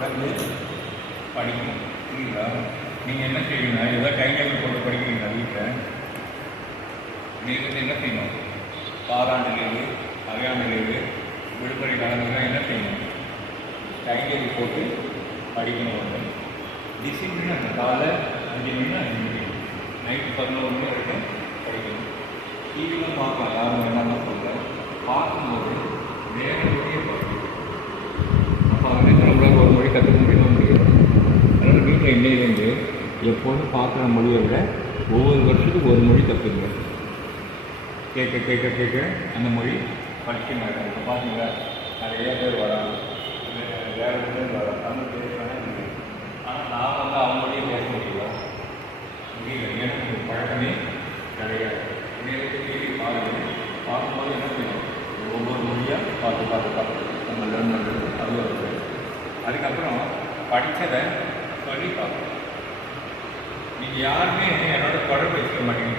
தொடர்ந்து படிக்கணும். புரியுதா? நீங்கள் என்ன செய்வீங்க? ஏதாவது டைம் போட்டு படிக்கிறீங்க வீட்டில் நீங்கள் வந்து என்ன செய்யணும்? காலாண்டு லீவு அரையாண்டு லீவு விடுமுறை காலங்கள்லாம் என்ன செய்யணும்? டைம் போட்டு படிக்கணும் வந்து. டிசிப்ளின் அந்த காலை அஞ்சு மணி அஞ்சு மணி நைட்டு பதினோரு மணி வரைக்கும் படிக்கணும். டிவிலாம் பார்க்கலாம் யாரும் என்னென்ன சொல்கிறேன் பார்க்கணும் வேற மொழியை பார்க்கணும் அப்போ வந்து நம்மளால் ஒரு மொழி கற்றுக்க முடியுமா முடியாது அதனால் வீட்டில் இன்னையிலேருந்து எப்போதும் பார்க்குற மொழியை விட ஒவ்வொரு வருஷத்துக்கு ஒரு மொழி தப்புங்க கேட்க கேட்க கேட்க அந்த மொழி படிக்க மாட்டாங்க. இப்போ பார்த்தீங்களா நிறைய பேர் வராங்க. வேறு பேர் வராங்க. தமிழ் பேசுகிறாங்க ஆனால் நான் வந்து அவங்க மொழியை பேச முடியல. முடியல. எனக்கு பழக்கமே கிடையாது. நேரத்தை டிவி பார்க்கும்போது என்ன செய்யும் ஒவ்வொரு மொழியாக பார்த்து பார்த்து பார்த்து. நம்ம லேர்ன் பண்ணுறது அது ஒரு அதுக்கப்புறம் படித்ததை சொல்லி பார்க்கணும். நீங்கள் யாருமே என்னோட தொடர்பு வைக்க மாட்டீங்க.